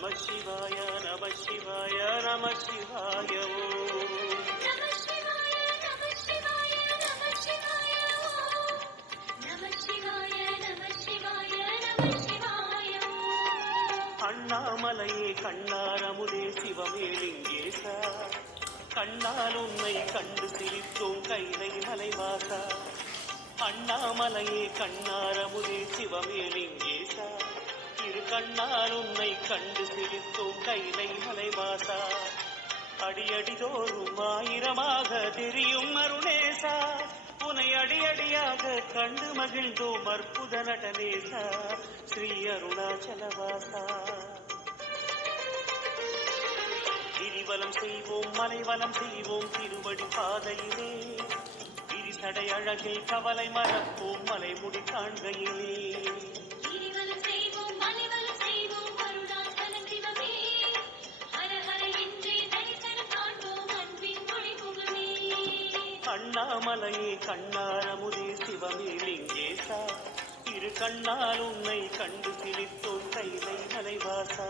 நம சிவாய நம சிவாய நம சிவாய அண்ணாமலையே கண்ணாரமுதே சிவமேலிங்கேசா கண்ணால் உன்னை கண்டு சிரித்தோம் கைலை மலைவாசா அண்ணாமலையே கண்ணாரமுதே சிவமேலிங்கேசா இரு கண்ணால் உன்னை கண்டு சிரித்தோம் கைலை மலைவாசா அடியடிதோறும் ஆயிரமாக தெரியும் அருணேசா உனை அடியடியாக கண்டு மகிழ்ந்தோம் அற்புத நடனேசா ஸ்ரீ அருணாச்சலவாசா கிரிவலம் செய்வோம் மலைவலம் செய்வோம் திருவடி பாதையிலே விரிசடை அழகில் கவலை மறப்போம் மலைமுடி காண்கையிலே அண்ணாமலையே கண்ணாரமுதே சிவமேலிங்கேசா இரு கண்ணால் உன்னை கண்டு சிரித்தோம் கைலை மலைவாசா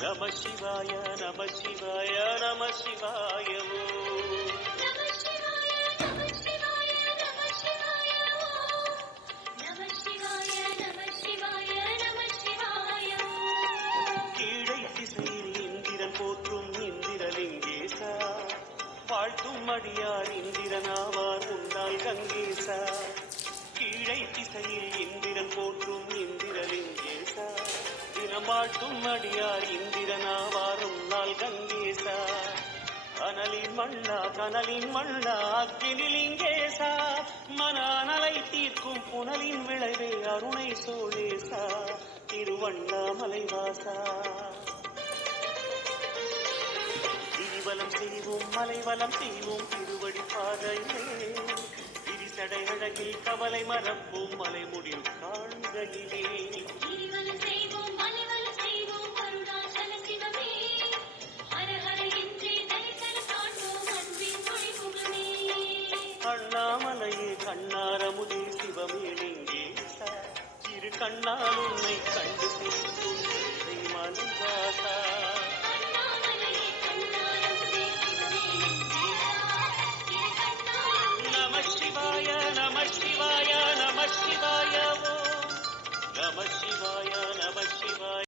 நம சிவாய நம சிவாய நம சிவாய கீழை திசையில் இந்திரன் போற்றும் இந்திரலிங்கேசா வாழ்த்தும் அடியார் இந்திரனாவார் உண்டால் கங்கேசா கீழை திசையில் இந்திரன் போற்றும் இந்திரலிங்கேசா தினமாட்டும் அடியார் இந்திரனாவாரும் நாள் கங்கேசா அனலின் மண்ணா அக்கினிலிங்கேசா மன அனலை தீர்க்கும் புனலின் விளைவே அருணை சோழேசா திருவண்ணாமலைவாசா கிரிவலம் செய்வோம் மலைவலம் செய்வோம் திருவடி பாதையிலே விரிசடை அழகில் கவலை மறப்போம் மலைமுடி காண்கையிலே அண்ணாமலையே கண்ணாரமுதே சிவமேலிங்கேசா இரு கண்ணால் உன்னை கண்டு சிரித்தோம் மலைவாசா